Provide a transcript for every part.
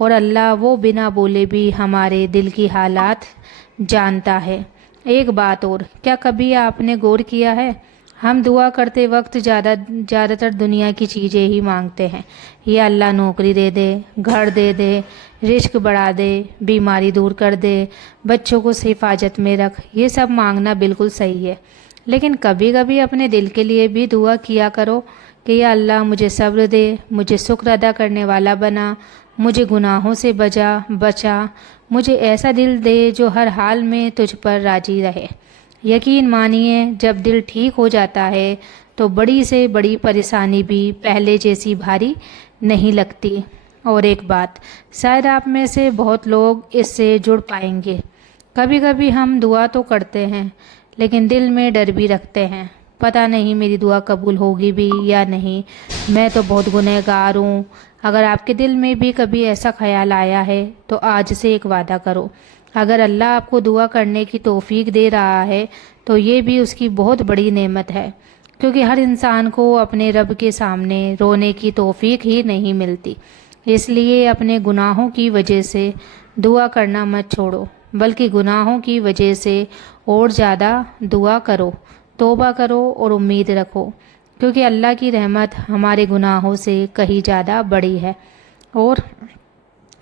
اور اللہ وہ بنا بولے بھی ہمارے دل کی حالات جانتا ہے۔ ایک بات اور، کیا کبھی آپ نے غور کیا ہے، ہم دعا کرتے وقت زیادہ تر دنیا کی چیزیں ہی مانگتے ہیں۔ یا اللہ نوکری دے دے، گھر دے دے، رزق بڑھا دے، بیماری دور کر دے، بچوں کو حفاظت میں رکھ۔ یہ سب مانگنا بالکل صحیح ہے، لیکن کبھی کبھی اپنے دل کے لیے بھی دعا کیا کرو کہ یا اللہ مجھے صبر دے، مجھے شکر ادا کرنے والا بنا، مجھے گناہوں سے بچا، مجھے ایسا دل دے جو ہر حال میں تجھ پر راضی رہے۔ یقین مانیے جب دل ٹھیک ہو جاتا ہے تو بڑی سے بڑی پریشانی بھی پہلے جیسی بھاری نہیں لگتی۔ اور ایک بات، شاید آپ میں سے بہت لوگ اس سے جڑ پائیں گے، کبھی کبھی ہم دعا تو کرتے ہیں لیکن دل میں ڈر بھی رکھتے ہیں، پتہ نہیں میری دعا قبول ہوگی بھی یا نہیں، میں تو بہت گنہگار ہوں۔ اگر آپ کے دل میں بھی کبھی ایسا خیال آیا ہے تو آج سے ایک وعدہ کرو، اگر اللہ آپ کو دعا کرنے کی توفیق دے رہا ہے تو یہ بھی اس کی بہت بڑی نعمت ہے، کیونکہ ہر انسان کو اپنے رب کے سامنے رونے کی توفیق ہی نہیں ملتی۔ اس لیے اپنے گناہوں کی وجہ سے دعا کرنا مت چھوڑو، بلکہ گناہوں کی وجہ سے اور زیادہ دعا کرو، توبہ کرو اور امید رکھو، کیونکہ اللہ کی رحمت ہمارے گناہوں سے کہیں زیادہ بڑی ہے۔ اور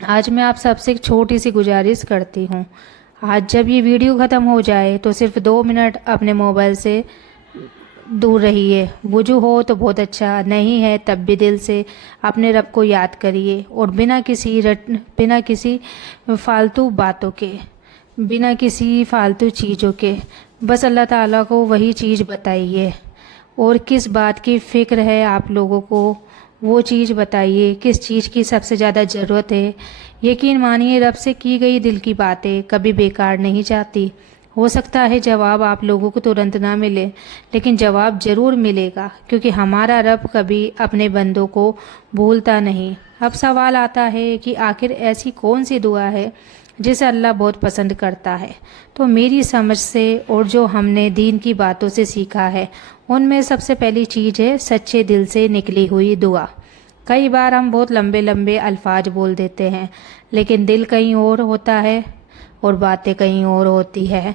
آج میں آپ سب سے ایک چھوٹی سی گزارش کرتی ہوں، آج جب یہ ویڈیو ختم ہو جائے تو صرف 2 منٹ اپنے موبائل سے دور رہیے، وضو ہو تو بہت اچھا، نہیں ہے تب بھی دل سے اپنے رب کو یاد کریے، اور بنا کسی فالتو باتوں کے، بنا کسی فالتو چیزوں کے، بس اللہ تعالیٰ کو وہی چیز بتائیے، اور کس بات کی فکر ہے آپ لوگوں کو وہ چیز بتائیے، کس چیز کی سب سے زیادہ ضرورت ہے۔ یقین مانیے رب سے کی گئی دل کی باتیں کبھی بیکار نہیں جاتی۔ ہو سکتا ہے جواب آپ لوگوں کو ترنت نہ ملے، لیکن جواب ضرور ملے گا، کیونکہ ہمارا رب کبھی اپنے بندوں کو بھولتا نہیں۔ اب سوال آتا ہے کہ آخر ایسی کون سی دعا ہے جسے اللہ بہت پسند کرتا ہے؟ تو میری سمجھ سے اور جو ہم نے دین کی باتوں سے سیکھا ہے، ان میں سب سے پہلی چیز ہے سچے دل سے نکلی ہوئی دعا۔ کئی بار ہم بہت لمبے لمبے الفاظ بول دیتے ہیں، لیکن دل کہیں اور ہوتا ہے اور باتیں کہیں اور ہوتی ہے۔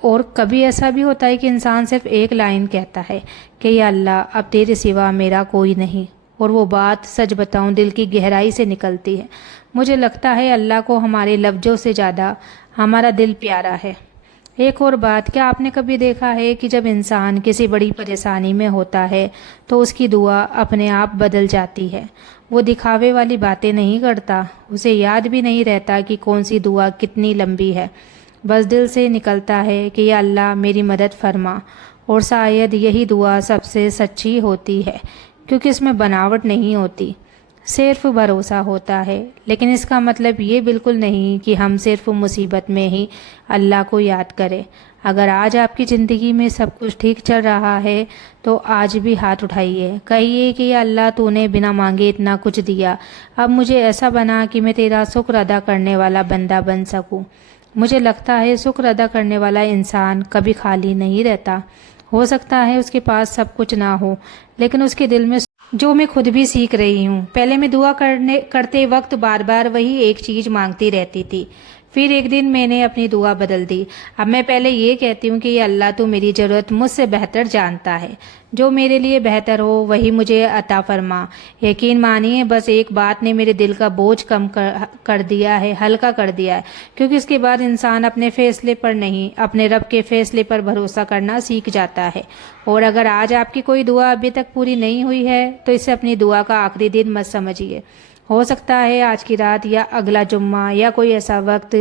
اور کبھی ایسا بھی ہوتا ہے کہ انسان صرف ایک لائن کہتا ہے کہ یا اللہ اب تیرے سوا میرا کوئی نہیں، اور وہ بات سچ بتاؤں دل کی گہرائی سے نکلتی ہے۔ مجھے لگتا ہے اللہ کو ہمارے لفظوں سے زیادہ ہمارا دل پیارا ہے۔ ایک اور بات، کیا آپ نے کبھی دیکھا ہے کہ جب انسان کسی بڑی پریشانی میں ہوتا ہے تو اس کی دعا اپنے آپ بدل جاتی ہے؟ وہ دکھاوے والی باتیں نہیں کرتا، اسے یاد بھی نہیں رہتا کہ کون سی دعا کتنی لمبی ہے، بس دل سے نکلتا ہے کہ یا اللہ میری مدد فرما۔ اور شاید یہی دعا سب سے سچی ہوتی ہے، کیونکہ اس میں بناوٹ نہیں ہوتی، صرف بھروسہ ہوتا ہے۔ لیکن اس کا مطلب یہ بالکل نہیں کہ ہم صرف مصیبت میں ہی اللہ کو یاد کریں۔ اگر آج آپ کی زندگی میں سب کچھ ٹھیک چل رہا ہے تو آج بھی ہاتھ اٹھائیے، کہیے کہ یا اللہ تو نے بنا مانگے اتنا کچھ دیا، اب مجھے ایسا بنا کہ میں تیرا شکر ادا کرنے والا بندہ بن سکوں۔ مجھے لگتا ہے شکر ادا کرنے والا انسان کبھی خالی نہیں رہتا۔ ہو سکتا ہے اس کے پاس سب کچھ نہ ہو، لیکن اس کے دل میں، جو میں خود بھی سیکھ رہی ہوں۔ پہلے میں دعا کرتے وقت بار بار وہی ایک چیز مانگتی رہتی تھی، پھر ایک دن میں نے اپنی دعا بدل دی۔ اب میں پہلے یہ کہتی ہوں کہ یا اللہ تو میری ضرورت مجھ سے بہتر جانتا ہے، جو میرے لیے بہتر ہو وہی مجھے عطا فرما۔ یقین مانیے بس ایک بات نے میرے دل کا بوجھ کم کر دیا ہے، ہلکا کر دیا ہے، کیونکہ اس کے بعد انسان اپنے فیصلے پر نہیں، اپنے رب کے فیصلے پر بھروسہ کرنا سیکھ جاتا ہے۔ اور اگر آج آپ کی کوئی دعا ابھی تک پوری نہیں ہوئی ہے تو اسے اپنی دعا کا آخری دن مت سمجھیے۔ ہو سکتا ہے آج کی رات یا اگلا جمعہ یا کوئی ایسا وقت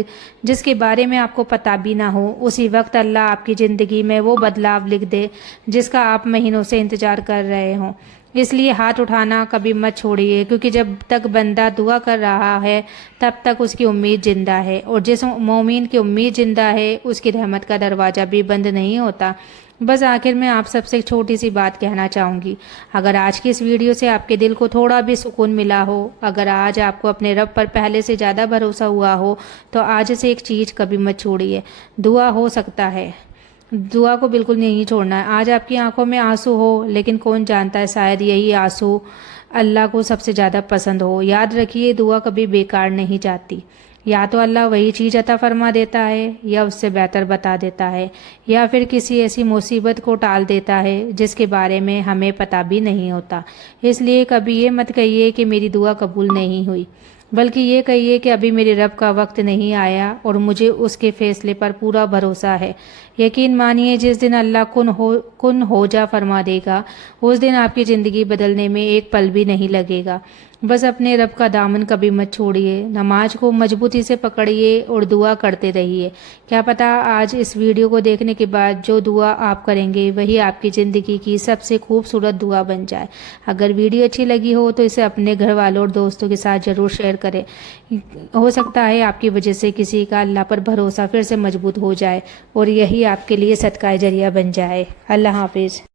جس کے بارے میں آپ کو پتہ بھی نہ ہو، اسی وقت اللہ آپ کی زندگی میں وہ بدلاؤ لکھ دے جس کا آپ مہینوں سے انتظار کر رہے ہوں۔ اس لیے ہاتھ اٹھانا کبھی مت چھوڑیے، کیونکہ جب تک بندہ دعا کر رہا ہے تب تک اس کی امید زندہ ہے، اور جس مومن کی امید زندہ ہے اس کی رحمت کا دروازہ بھی بند نہیں ہوتا۔ بس آخر میں آپ سب سے ایک چھوٹی سی بات کہنا چاہوں گی، اگر آج کی اس ویڈیو سے آپ کے دل کو تھوڑا بھی سکون ملا ہو، اگر آج آپ کو اپنے رب پر پہلے سے زیادہ بھروسہ ہوا ہو، تو آج سے ایک چیز کبھی مت چھوڑیے، دعا ہو سکتا ہے، دعا کو بالکل نہیں چھوڑنا ہے۔ آج آپ کی آنکھوں میں آنسو ہو، لیکن کون جانتا ہے شاید یہی آنسو اللہ کو سب سے زیادہ پسند ہو۔ یاد رکھیے دعا کبھی بیکار نہیں جاتی، یا تو اللہ وہی چیز عطا فرما دیتا ہے یا اس سے بہتر بتا دیتا ہے، یا پھر کسی ایسی مصیبت کو ٹال دیتا ہے جس کے بارے میں ہمیں پتہ بھی نہیں ہوتا۔ اس لیے کبھی یہ مت کہیے کہ میری دعا قبول نہیں ہوئی، بلکہ یہ کہیے کہ ابھی میرے رب کا وقت نہیں آیا اور مجھے اس کے فیصلے پر پورا بھروسہ ہے۔ یقین مانیے جس دن اللہ کن ہو جا فرما دے گا، اس دن آپ کی زندگی بدلنے میں ایک پل بھی نہیں لگے گا۔ بس اپنے رب کا دامن کبھی مت چھوڑیے، نماز کو مضبوطی سے پکڑیے اور دعا کرتے رہیے۔ کیا پتہ آج اس ویڈیو کو دیکھنے کے بعد جو دعا آپ کریں گے وہی آپ کی زندگی کی سب سے خوبصورت دعا بن جائے۔ اگر ویڈیو اچھی لگی ہو تو اسے اپنے گھر والوں اور دوستوں کے ساتھ ضرور شیئر کریں۔ ہو سکتا ہے آپ کی وجہ سے کسی کا اللہ پر بھروسہ پھر سے مضبوط ہو جائے اور یہی آپ کے لیے صدقہ جاریہ بن جائے۔ اللہ حافظ۔